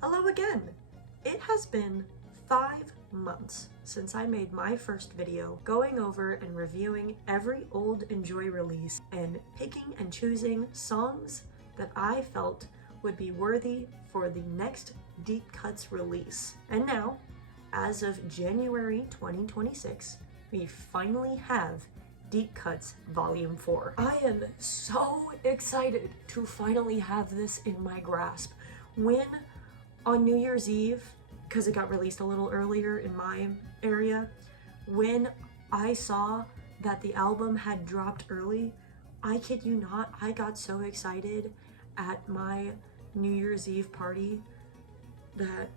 Hello again! It has been 5 months since I made my first video going over and reviewing every old Enjoy release and picking and choosing songs that I felt would be worthy for the next Deep Cuts release. And now, as of January 2026, we finally have Deep Cuts Volume 4. I am so excited to finally have this in my grasp. When on New Year's Eve, because it got released a little earlier in my area, when I saw that the album had dropped early, I kid you not, I got so excited at my New Year's Eve party that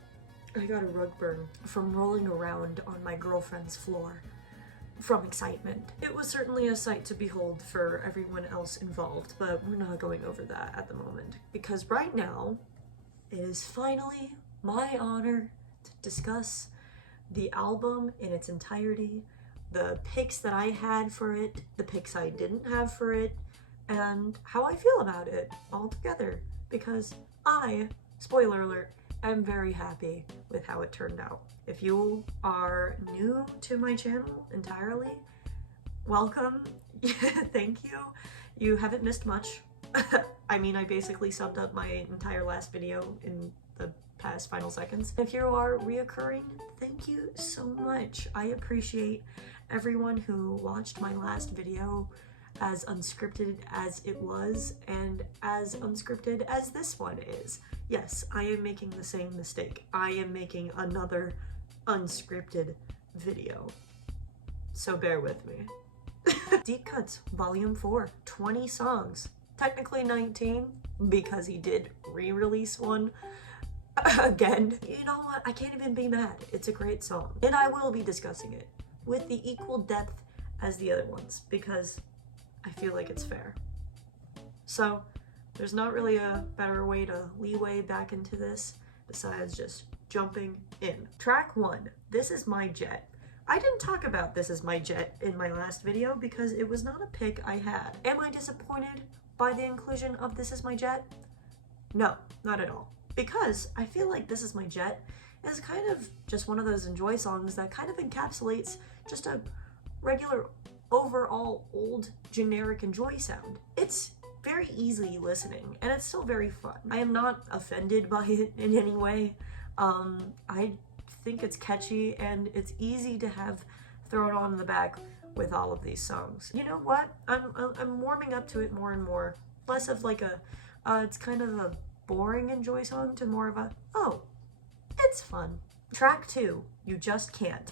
I got a rug burn from rolling around on my girlfriend's floor from excitement. It was certainly a sight to behold for everyone else involved, but we're not going over that at the moment, because right now it is finally my honor to discuss the album in its entirety, the picks that I had for it, the picks I didn't have for it, and how I feel about it all together, because I, spoiler alert, am very happy with how it turned out. If you are new to my channel entirely, welcome. Thank you. You haven't missed much. I mean, I basically summed up my entire last video in the past final seconds. If you are reoccurring, thank you so much. I appreciate everyone who watched my last video, as unscripted as it was, and as unscripted as this one is. Yes, I am making the same mistake. I am making another unscripted video. So bear with me. Deep Cuts Volume 4, 20 songs. Technically 19, because he did re-release one again. You know what? I can't even be mad. It's a great song. And I will be discussing it with the equal depth as the other ones, because I feel like it's fair. So there's not really a better way to leeway back into this besides just jumping in. Track 1, This Is My Jet. I didn't talk about This Is My Jet in my last video because it was not a pick I had. Am I disappointed by the inclusion of This Is My Jet? No, not at all. Because I feel like This Is My Jet is kind of just one of those Enjoy songs that kind of encapsulates just a regular overall old generic Enjoy sound. It's very easy listening and it's still very fun. I am not offended by it in any way. I think it's catchy and it's easy to have thrown on the back with all of these songs. You know what? I'm warming up to it more and more. Less of like a, it's kind of a boring Enjoy song to more of a, oh, it's fun. Track 2, You Just Can't.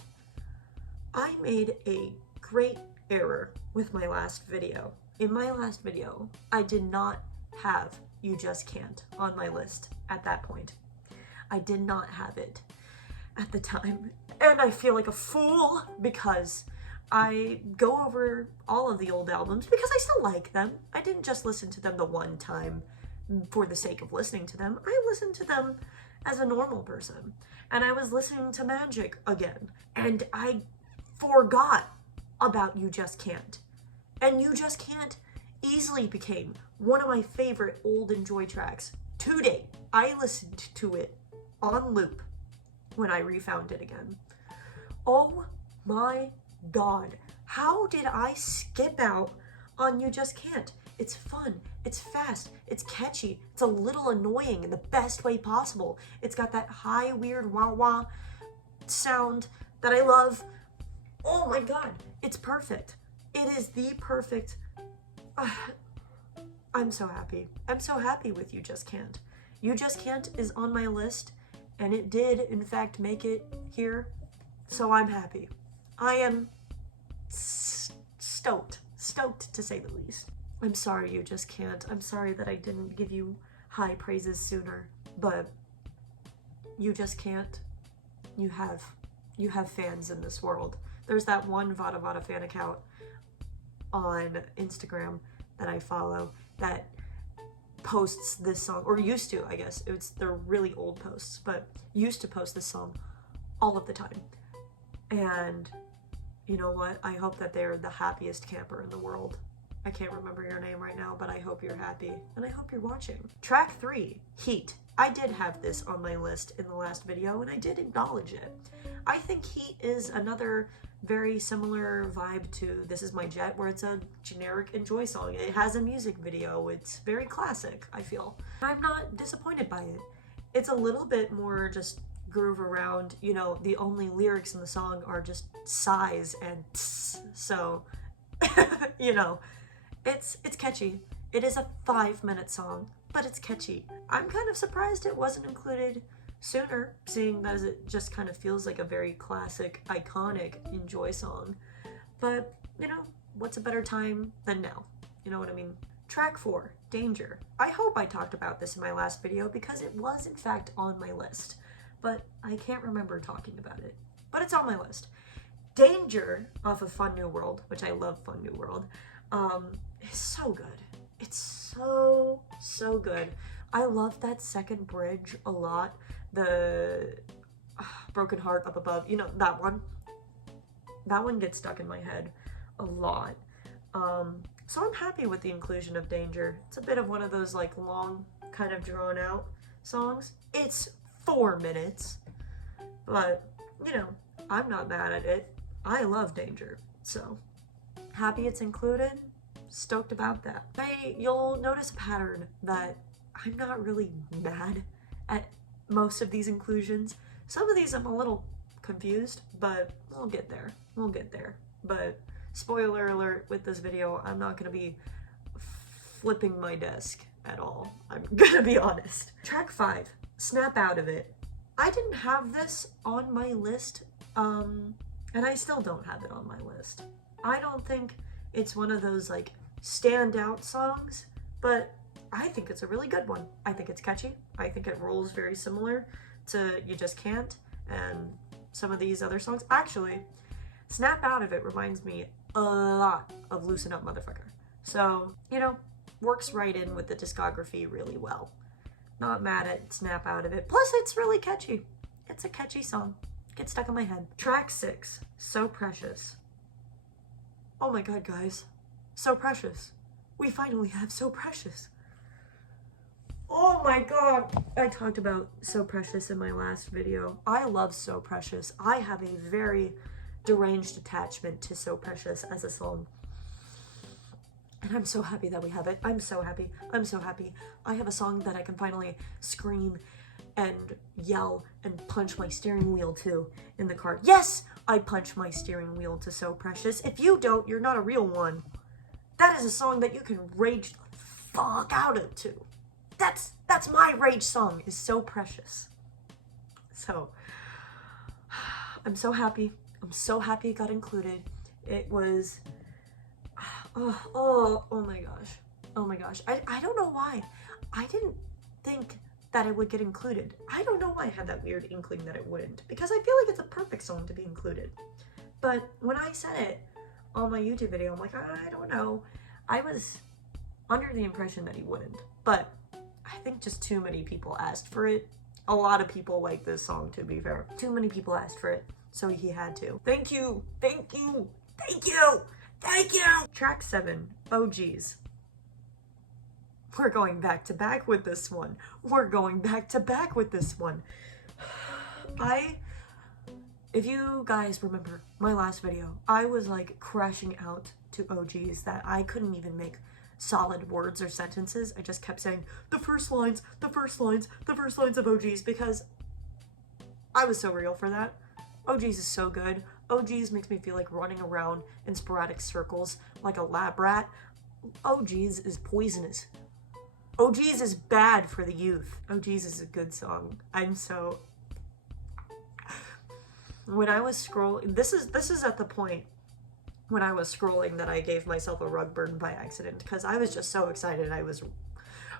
I made a great error with my last video. In my last video, I did not have You Just Can't on my list at that point. I did not have it at the time, and I feel like a fool because I go over all of the old albums because I still like them. I didn't just listen to them the one time for the sake of listening to them. I listened to them as a normal person, and I was listening to Magic again, and I forgot about You Just Can't. And You Just Can't easily became one of my favorite old Enjoy tracks to date. I listened to it on loop when I refound it again. Oh my god, how did I skip out on You Just Can't? It's fun, it's fast, it's catchy, it's a little annoying in the best way possible. It's got that high, weird wah-wah sound that I love. Oh my god, it's perfect. It is the perfect... I'm so happy. I'm so happy with You Just Can't. You Just Can't is on my list, and it did, in fact, make it here, so I'm happy. I am stoked to say the least. I'm sorry You Just Can't. I'm sorry that I didn't give you high praises sooner, but You Just Can't. You have fans in this world. There's that one Vada Vada fan account on Instagram that I follow that posts this song, or used to, I guess. They're really old posts, but used to post this song all of the time. And you know what? I hope that they're the happiest camper in the world I can't remember your name right now, but I hope you're happy, and I hope you're watching. Track 3, Heat. I did have this on my list in the last video, and I did acknowledge it. I think Heat is another very similar vibe to This Is My Jet, where it's a generic Enjoy song. It has a music video. It's very classic, I feel. I'm not disappointed by it. It's a little bit more just groove around, you know, the only lyrics in the song are just sighs and tss, so, you know, it's catchy. It is a 5-minute song, but it's catchy. I'm kind of surprised it wasn't included sooner, seeing that it just kind of feels like a very classic, iconic Enjoy song. But, you know, what's a better time than now? You know what I mean? Track 4, Danger. I hope I talked about this in my last video because it was in fact on my list, but I can't remember talking about it. But it's on my list. Danger off of Fun New World, which I love Fun New World, is so good. It's so good. I love that second bridge a lot. The Broken Heart up above, you know, that one gets stuck in my head a lot. So I'm happy with the inclusion of Danger. It's a bit of one of those like long, kind of drawn out songs. It's 4 minutes, but you know, I'm not mad at it. I love Danger, so happy it's included. Stoked about that. You'll notice a pattern that I'm not really mad at most of these inclusions. Some of these I'm a little confused, but we'll get there. We'll get there. But spoiler alert with this video, I'm not gonna be flipping my desk at all. I'm gonna be honest. Track 5, Snap Out of It. I didn't have this on my list, and I still don't have it on my list. I don't think it's one of those like standout songs, but I think it's a really good one. I think it's catchy. I think it rolls very similar to You Just Can't and some of these other songs. Actually, Snap Out of It reminds me a lot of Loosen Up Motherfucker. So, you know, works right in with the discography really well. Not mad at Snap Out of It. Plus, it's really catchy. It's a catchy song. Gets stuck in my head. Track 6, So Precious. Oh my god, guys. So Precious. We finally have So Precious. Oh my god. I talked about So Precious in my last video. I love So Precious. I have a very deranged attachment to So Precious as a song. And I'm so happy that we have it. I'm so happy. I'm so happy. I have a song that I can finally scream and yell and punch my steering wheel to in the car. Yes, I punch my steering wheel to So Precious. If you don't, you're not a real one. That is a song that you can rage the fuck out of to. That's my rage song, is So Precious. So, I'm so happy. I'm so happy it got included. It was, oh my gosh. Oh my gosh. I don't know why. I didn't think that it would get included. I don't know why I had that weird inkling that it wouldn't, because I feel like it's a perfect song to be included. But when I said it on my YouTube video, I'm like, I don't know. I was under the impression that he wouldn't, but I think just too many people asked for it. A lot of people like this song, to be fair. Too many people asked for it, so he had to. Thank you, thank you, thank you, thank you! Track 7, Oh Geez. We're going back to back with this one. We're going back to back with this one. If you guys remember my last video, I was like crashing out to Oh Geez that I couldn't even make solid words or sentences. I just kept saying the first lines, the first lines, the first lines of Oh Geez because I was so real for that. Oh Geez is so good. Oh Geez makes me feel like running around in sporadic circles like a lab rat. Oh Geez is poisonous. Oh Geez is bad for the youth. Oh Geez is a good song. When I was scrolling, this is at the point when I was scrolling that I gave myself a rug burn by accident because I was just so excited I was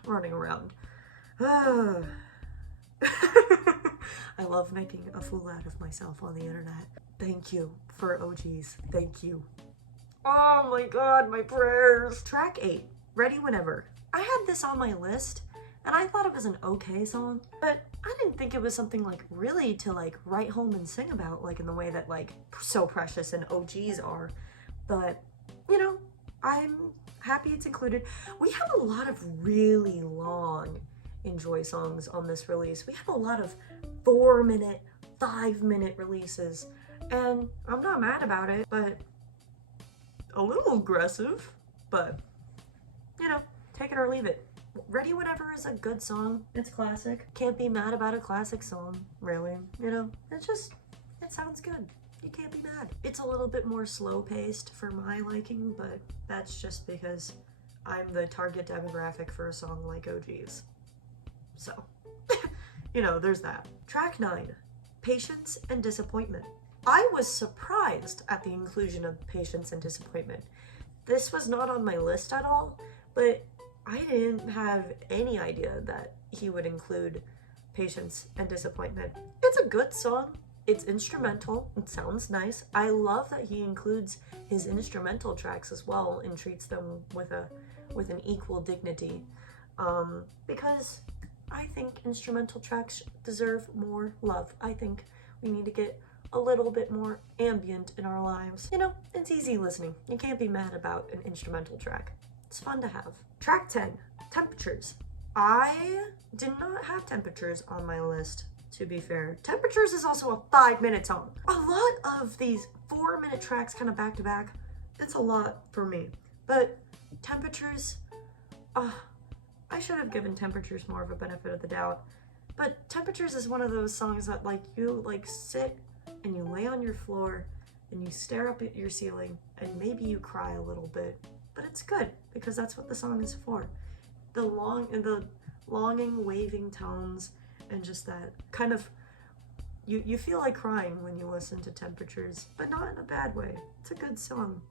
running around. I love making a fool out of myself on the internet. Thank you for Oh Geez. Thank you. Oh my god, my prayers. Track 8, Ready Whenever. I had this on my list and I thought it was an okay song, but I didn't think it was something like really to like write home and sing about, like in the way that like So Precious and Oh Geez are. But, you know, I'm happy it's included. We have a lot of really long Enjoy songs on this release. We have a lot of 4-minute, 5-minute releases, and I'm not mad about it, but a little aggressive, but you know, take it or leave it. Ready Whenever is a good song. It's classic. Can't be mad about a classic song, really. You know, it sounds good. You can't be mad. It's a little bit more slow paced for my liking, but that's just because I'm the target demographic for a song like OG's. So, you know, there's that. Track 9, Patience and Disappointment. I was surprised at the inclusion of Patience and Disappointment. This was not on my list at all, but I didn't have any idea that he would include Patience and Disappointment. It's a good song. It's instrumental. It sounds nice. I love that he includes his instrumental tracks as well and treats them with an equal dignity. Because I think instrumental tracks deserve more love. I think we need to get a little bit more ambient in our lives. You know, it's easy listening. You can't be mad about an instrumental track. It's fun to have. Track 10, Temperatures. I did not have Temperatures on my list, to be fair. Temperatures is also a 5-minute song. A lot of these 4-minute tracks kind of back to back, it's a lot for me. But Temperatures, I should have given Temperatures more of a benefit of the doubt. But Temperatures is one of those songs that you sit and you lay on your floor and you stare up at your ceiling and maybe you cry a little bit. But it's good because that's what the song is for. The longing, waving tones and just that kind of, you feel like crying when you listen to Temperatures, but not in a bad way. It's a good song.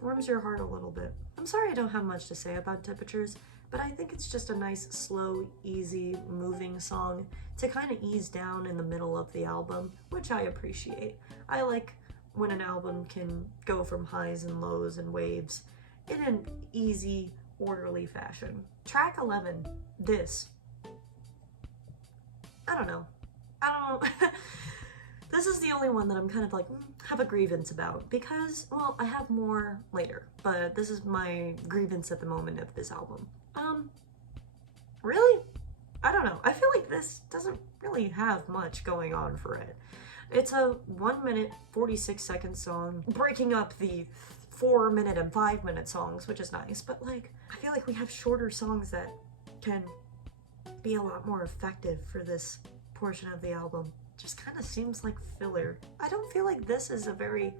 Warms your heart a little bit. I'm sorry I don't have much to say about Temperatures, but I think it's just a nice, slow, easy, moving song to kind of ease down in the middle of the album, which I appreciate. I like when an album can go from highs and lows and waves in an easy, orderly fashion. Track 11, This. I don't know. This is the only one that I'm kind of have a grievance about because, well, I have more later, but this is my grievance at the moment of this album. Really? I don't know. I feel like this doesn't really have much going on for it. It's a 1-minute, 46-second song, breaking up the 4-minute and 5-minute songs, which is nice, but I feel like we have shorter songs that can be a lot more effective for this portion of the album. Just kind of seems like filler. I don't feel like this is a very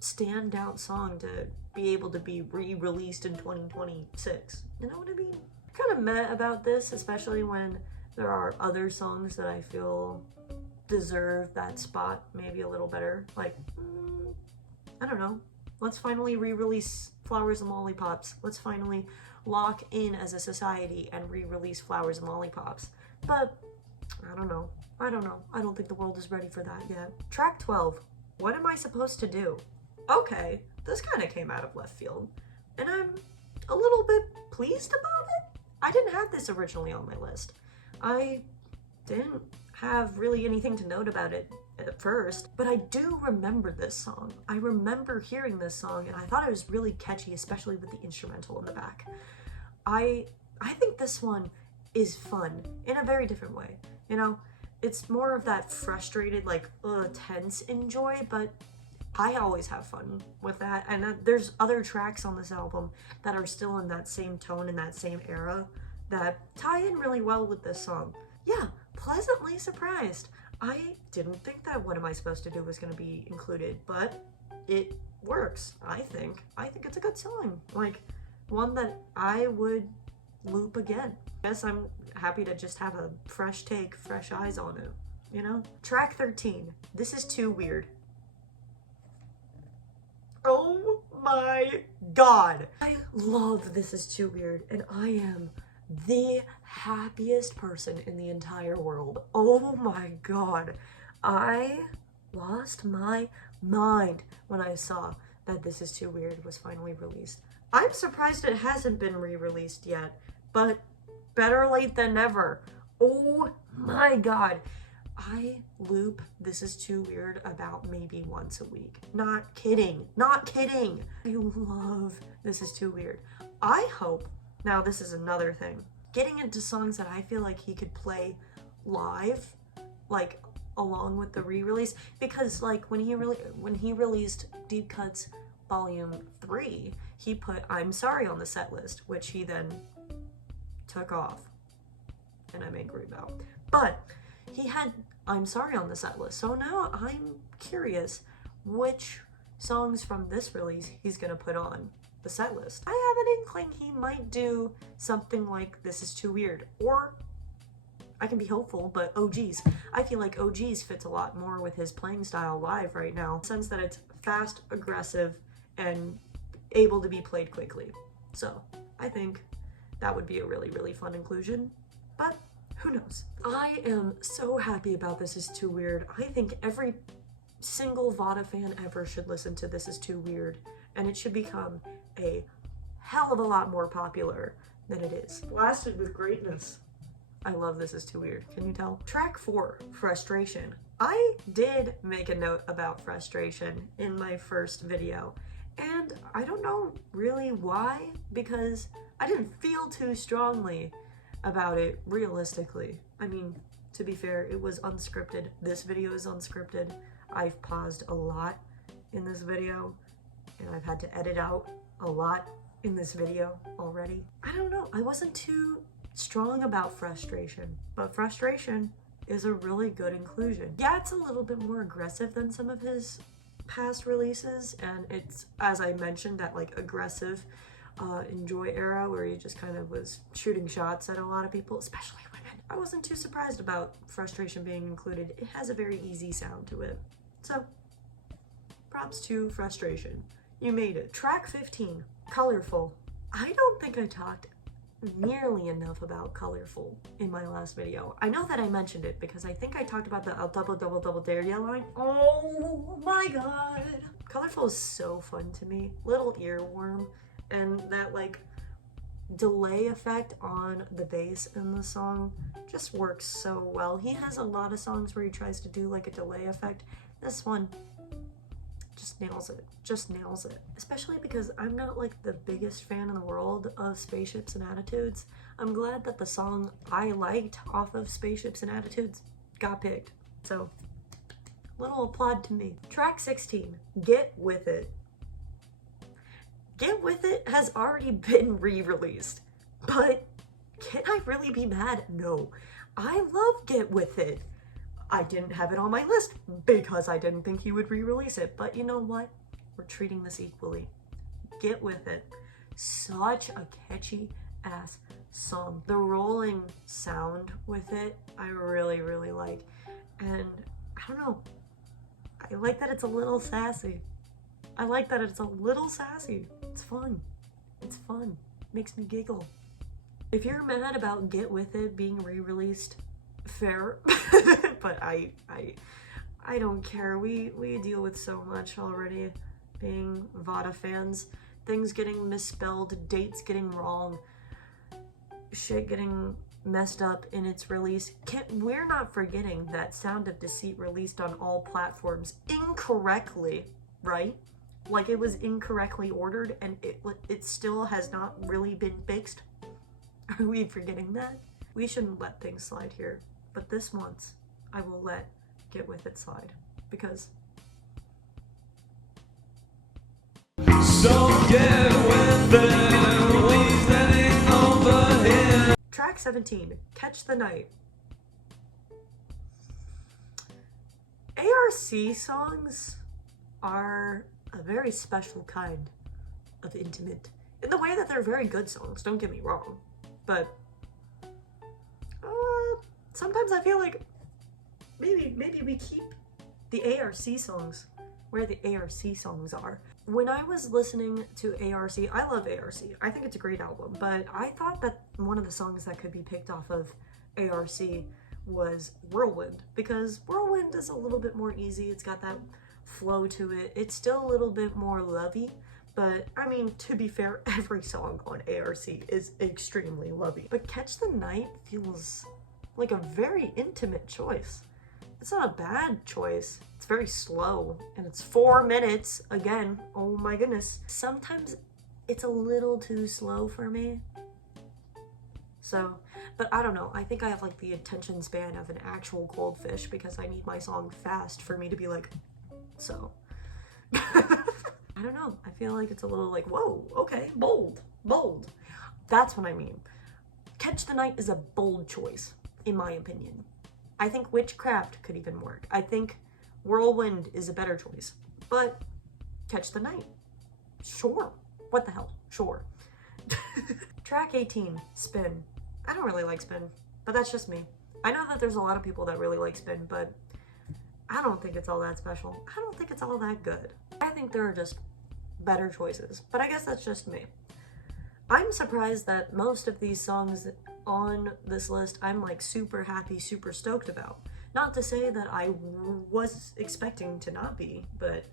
standout song to be able to be re-released in 2026. You know what I mean? Kind of meh about this, especially when there are other songs that I feel deserve that spot maybe a little better. I don't know. Let's finally re-release Flowers and Lollipops. Let's finally lock in as a society and re-release Flowers and Lollipops. But I don't know. I don't think the world is ready for that yet. Track 12, What Am I Supposed to Do? Okay, this kind of came out of left field, and I'm a little bit pleased about it. I didn't have this originally on my list. I didn't have really anything to note about it at first, but I do remember this song. I remember hearing this song, and I thought it was really catchy, especially with the instrumental in the back. I think this one is fun in a very different way. You know, it's more of that frustrated, tense enjoy, but I always have fun with that. And there's other tracks on this album that are still in that same tone, in that same era, that tie in really well with this song. Yeah, pleasantly surprised. I didn't think that What Am I Supposed to Do was going to be included, but it works, I think. I think it's a good song. One that I would loop again. I guess I'm happy to just have a fresh take, fresh eyes on it, you know? Track 13, This Is Too Weird. Oh my god. I love This Is Too Weird, and I am the happiest person in the entire world. Oh my god. I lost my mind when I saw that This Is Too Weird was finally released. I'm surprised it hasn't been re-released yet, but better late than never. Oh my god. I loop This Is Too Weird about maybe once a week. Not kidding. Not kidding. I love This Is Too Weird. I hope, now this is another thing, getting into songs that I feel like he could play live, like along with the re-release, because like when he released Deep Cuts Volume 3, he put I'm Sorry on the set list, which he then took off, and I'm angry about. But he had I'm Sorry on the set list, so now I'm curious which songs from this release he's gonna put on the set list. I have an inkling he might do something like This Is Too Weird, or I can be hopeful, but OGs. I feel like OGs fits a lot more with his playing style live right now, in the sense that it's fast, aggressive, and able to be played quickly. So I think that would be a really, really fun inclusion, but who knows? I am so happy about This Is Too Weird. I think every single Vada fan ever should listen to This Is Too Weird, and it should become a hell of a lot more popular than it is. Blasted with greatness. I love This Is Too Weird. Can you tell? Track 4, Frustration. I did make a note about frustration in my first video, and I don't know really why, because I didn't feel too strongly about it realistically. I mean, to be fair, it was unscripted. This video is unscripted. I've paused a lot in this video, and I've had to edit out a lot in this video already. I don't know, I wasn't too strong about frustration, but frustration is a really good inclusion. Yeah, it's a little bit more aggressive than some of his past releases, and it's, as I mentioned, that like aggressive Enjoy era where he just kind of was shooting shots at a lot of people, especially women. I wasn't too surprised about frustration being included. It has a very easy sound to it. So, props to frustration. You made it. Track 15, Colorful. I don't think I talked nearly enough about Colorful in my last video. I know that I mentioned it because I think I talked about the I'll double double double dare ya line. Oh my god. Colorful is so fun to me. Little earworm, and that like delay effect on the bass in the song just works so well. He has a lot of songs where he tries to do like a delay effect. This one just nails it. Just nails it. Especially because I'm not like the biggest fan in the world of Spaceships and Attitudes. I'm glad that the song I liked off of Spaceships and Attitudes got picked. So, little applaud to me. Track 16, Get With It. Get With It has already been re-released, but can I really be mad? No. I love Get With It. I didn't have it on my list because I didn't think he would re-release it, but you know what? We're treating this equally. Get With It. Such a catchy ass song. The rolling sound with it, I really, really like. And I don't know, I like that it's a little sassy. I like that it's a little sassy. It's fun. It's fun. Makes me giggle. If you're mad about Get With It being re-released, fair. But I don't care. We deal with so much already being Vada fans. Things getting misspelled, dates getting wrong, shit getting messed up in its release. We're not forgetting that Sound of Deceit released on all platforms incorrectly, right? Like it was incorrectly ordered and it still has not really been fixed. Are we forgetting that? We shouldn't let things slide here. But this once, I will let Get With It slide. Because so get with it, we standing over here. Track 17, Catch the Night. ARC songs are a very special kind of intimate, in the way that they're very good songs, don't get me wrong, but sometimes I feel like maybe we keep the ARC songs where the ARC songs are. When I was listening to ARC, I love ARC. I think it's a great album, but I thought that one of the songs that could be picked off of ARC was Whirlwind, because Whirlwind is a little bit more easy. It's got that flow to it. It's still a little bit more lovey, but I mean, to be fair, every song on ARC is extremely lovey. But Catch the Night feels like a very intimate choice. It's not a bad choice. It's very slow, and it's 4 minutes. Again, oh my goodness. Sometimes it's a little too slow for me. So, but I don't know. I think I have like the attention span of an actual goldfish because I need my song fast for me to be like, so. I don't know. I feel like it's a little like, whoa, okay, bold, bold. That's what I mean. Catch the Night is a bold choice, in my opinion. I think Witchcraft could even work. I think Whirlwind is a better choice. But Catch the Night, sure. What the hell? Sure. Track 18, Spin. I don't really like Spin, but that's just me. I know that there's a lot of people that really like Spin, but I don't think it's all that special. I don't think it's all that good. I think there are just better choices, but I guess that's just me. I'm surprised that most of these songs on this list I'm like super happy, super stoked about. Not to say that I was expecting to not be, but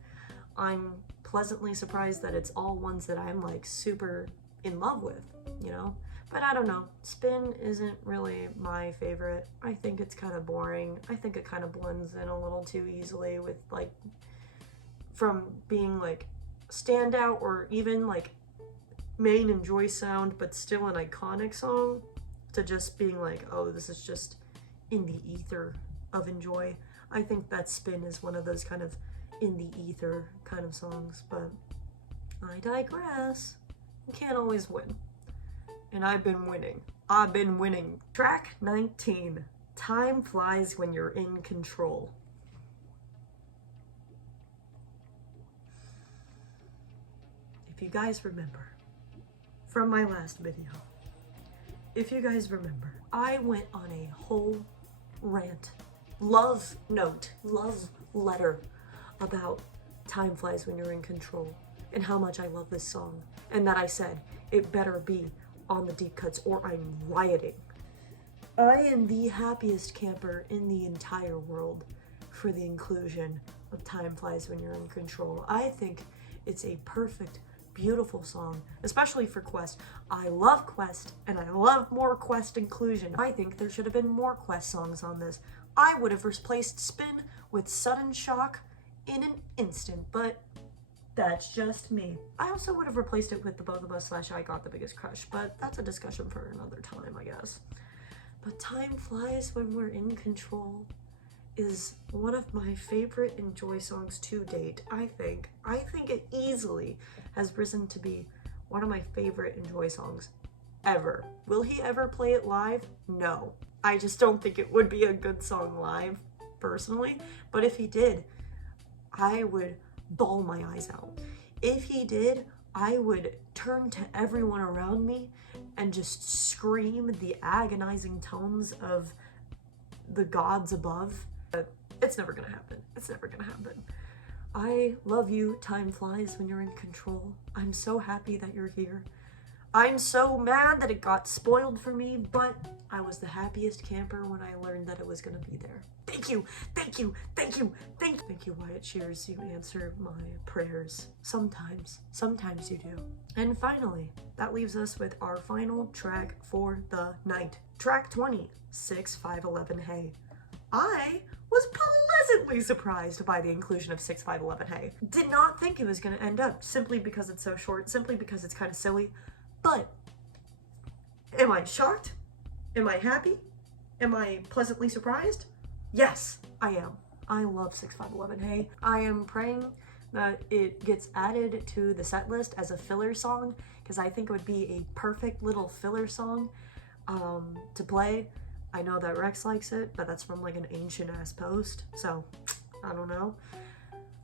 I'm pleasantly surprised that it's all ones that I'm like super in love with, you know? But I don't know, Spin isn't really my favorite. I think it's kind of boring. I think it kind of blends in a little too easily with like, from being like standout or even like main Enjoy sound but still an iconic song to just being like, oh, this is just in the ether of Enjoy. I think that Spin is one of those kind of in the ether kind of songs, but I digress. You can't always win. And I've been winning. I've been winning. Track 19, Time Flies When You're in Control. If you guys remember from my last video, if you guys remember, I went on a whole rant, love note, love letter about Time Flies When You're in Control and how much I love this song, and that I said it better be on the deep cuts or I'm rioting. I am the happiest camper in the entire world for the inclusion of Time Flies When You're in Control. I think it's a perfect, beautiful song, especially for Quest. I love Quest, and I love more Quest inclusion. I think there should have been more Quest songs on this. I would have replaced Spin with Sudden Shock in an instant, but that's just me. I also would have replaced it with The Both of Us / I Got the Biggest Crush, but that's a discussion for another time, I guess. But Time Flies When We're in Control is one of my favorite Enjoy songs to date, I think. I think it easily has risen to be one of my favorite Enjoy songs ever. Will he ever play it live? No. I just don't think it would be a good song live, personally. But if he did, I would bawl my eyes out. If he did, I would turn to everyone around me and just scream the agonizing tones of the gods above. But it's never gonna happen. It's never gonna happen. I love you, Time Flies When You're in Control. I'm so happy that you're here. I'm so mad that it got spoiled for me, but I was the happiest camper when I learned that it was gonna be there. Thank you, thank you, thank you, thank you. Thank you, Wyatt Shears. You answer my prayers. Sometimes you do. And finally, that leaves us with our final track for the night. Track 20, 6-5-11 Hey. I was pleasantly surprised by the inclusion of 6-5-11 Hey. Did not think it was gonna end up simply because it's so short, simply because it's kind of silly. But am I shocked? Am I happy? Am I pleasantly surprised? Yes, I am. I love 6-5-11 Hey. I am praying that it gets added to the set list as a filler song, because I think it would be a perfect little filler song to play. I know that Rex likes it, but that's from like an ancient ass post, so I don't know.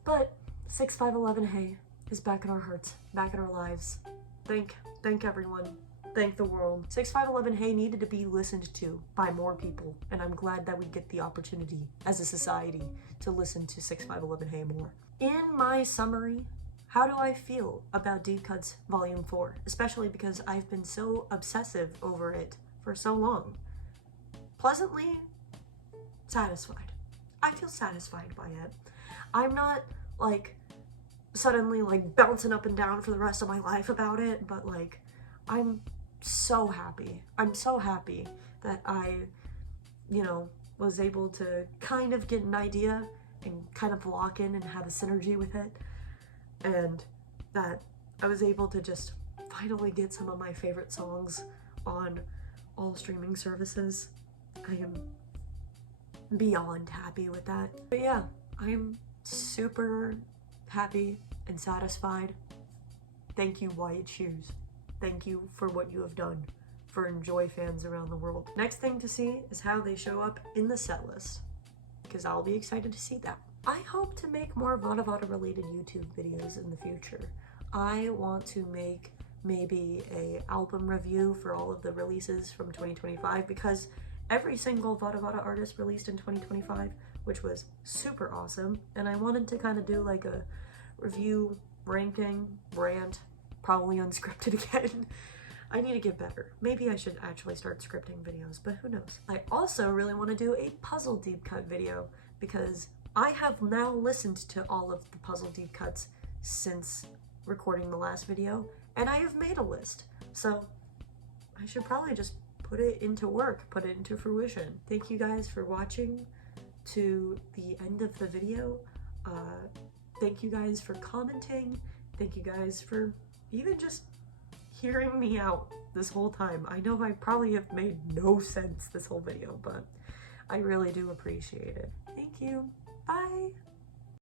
But 6-5-11 Hey is back in our hearts, back in our lives. Thank everyone. Thank the world. 6-5-11 Hey needed to be listened to by more people, and I'm glad that we get the opportunity as a society to listen to 6-5-11 Hey more. In my summary, how do I feel about Deep Cuts Volume 4? Especially because I've been so obsessive over it for so long. Pleasantly satisfied. I feel satisfied by it. I'm not like suddenly like bouncing up and down for the rest of my life about it, but like I'm so happy. I'm so happy that I, you know, was able to kind of get an idea and kind of lock in and have a synergy with it, and that I was able to just finally get some of my favorite songs on all streaming services. I am beyond happy with that. But yeah, I'm super happy and satisfied. Thank you, Wyatt Shoes. Thank you for what you have done for Enjoy fans around the world. Next thing to see is how they show up in the set list, because I'll be excited to see that. I hope to make more Vada Vada related YouTube videos in the future. I want to make maybe a album review for all of the releases from 2025, because every single Vada Vada artist released in 2025, which was super awesome, and I wanted to kind of do like a review, ranking, rant, probably unscripted again. I need to get better. Maybe I should actually start scripting videos, but who knows. I also really want to do a puzzle deep cut video, because I have now listened to all of the puzzle deep cuts since recording the last video, and I have made a list. So I should probably just put it into work, put it into fruition. Thank you guys for watching to the end of the video. Thank you guys for commenting. Thank you guys for even just hearing me out this whole time. I know I probably have made no sense this whole video, but I really do appreciate it. Thank you. Bye.